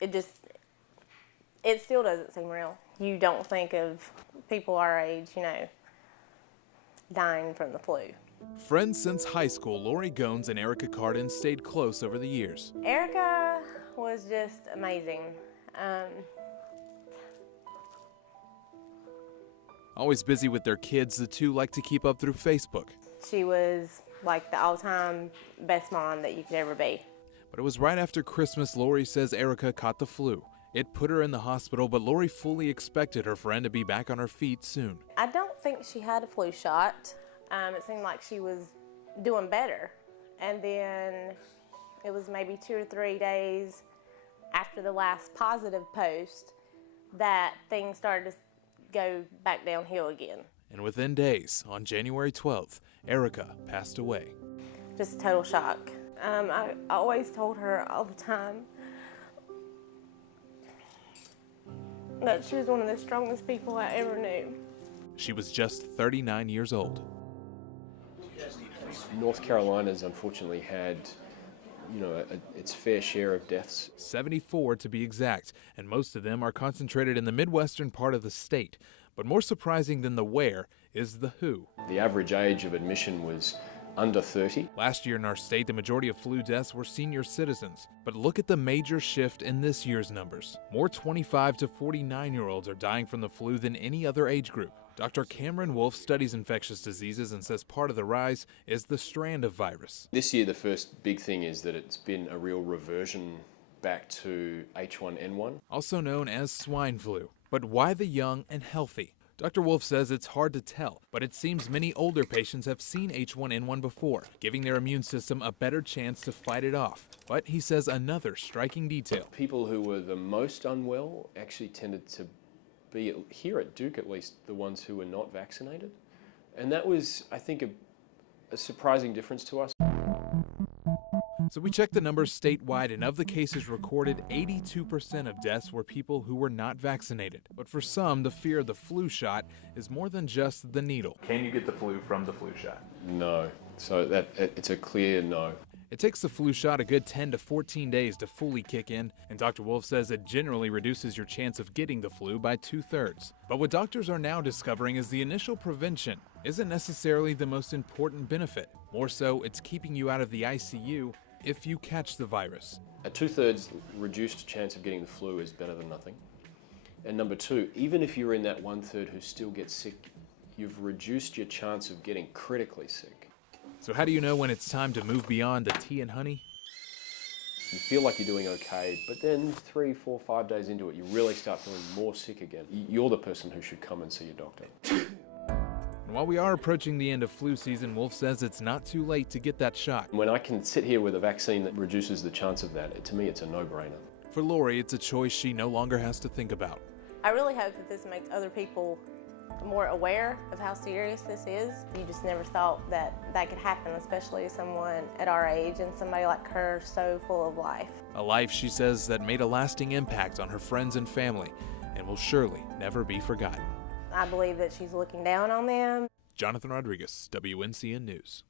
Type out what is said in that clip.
it still doesn't seem real. You don't think of people our age, dying from the flu. Friends since high school, Lori Gones and Erica Carden stayed close over the years. Erica was just amazing. Always busy with their kids, the two like to keep up through Facebook. She was like the all-time best mom that you could ever be. But it was right after Christmas, Lori says Erica caught the flu. It put her in the hospital, but Lori fully expected her friend to be back on her feet soon. I don't think she had a flu shot. It seemed like she was doing better. And then it was maybe 2 or 3 days after the last positive post that things started to go back downhill again. And within days, on January 12th, Erica passed away. Just a total shock. I always told her all the time that she was one of the strongest people I ever knew. She was just 39 years old. North Carolina's unfortunately had, its fair share of deaths. 74 to be exact, and most of them are concentrated in the Midwestern part of the state. But more surprising than the where is the who. The average age of admission was under 30. Last year in our state, the majority of flu deaths were senior citizens. But look at the major shift in this year's numbers. More 25 to 49-year-olds are dying from the flu than any other age group. Dr. Cameron Wolf studies infectious diseases and says part of the rise is the strand of virus. This year, the first big thing is that it's been a real reversion back to H1N1. Also known as swine flu. But why the young and healthy? Dr. Wolf says it's hard to tell, but it seems many older patients have seen H1N1 before, giving their immune system a better chance to fight it off. But he says another striking detail. People who were the most unwell actually tended to be, here at Duke at least, the ones who were not vaccinated. And that was, I think, a surprising difference to us. So we checked the numbers statewide, and of the cases recorded, 82% of deaths were people who were not vaccinated. But for some, the fear of the flu shot is more than just the needle. Can you get the flu from the flu shot? No. So it's a clear no. It takes the flu shot a good 10 to 14 days to fully kick in, and Dr. Wolf says it generally reduces your chance of getting the flu by 2/3. But what doctors are now discovering is the initial prevention isn't necessarily the most important benefit. More so, it's keeping you out of the ICU if you catch the virus. A 2/3 reduced chance of getting the flu is better than nothing. And number two, even if you're in that 1/3 who still gets sick, you've reduced your chance of getting critically sick. So how do you know when it's time to move beyond the tea and honey? You feel like you're doing okay, but then 3, 4, 5 days into it, you really start feeling more sick again. You're the person who should come and see your doctor. And while we are approaching the end of flu season, Wolf says it's not too late to get that shot. When I can sit here with a vaccine that reduces the chance of that, to me it's a no-brainer. For Lori, it's a choice she no longer has to think about. I really hope that this makes other people more aware of how serious this is. You just never thought that that could happen, especially to someone at our age and somebody like her so full of life. A life, she says, that made a lasting impact on her friends and family and will surely never be forgotten. I believe that she's looking down on them. Jonathan Rodriguez, WNCN News.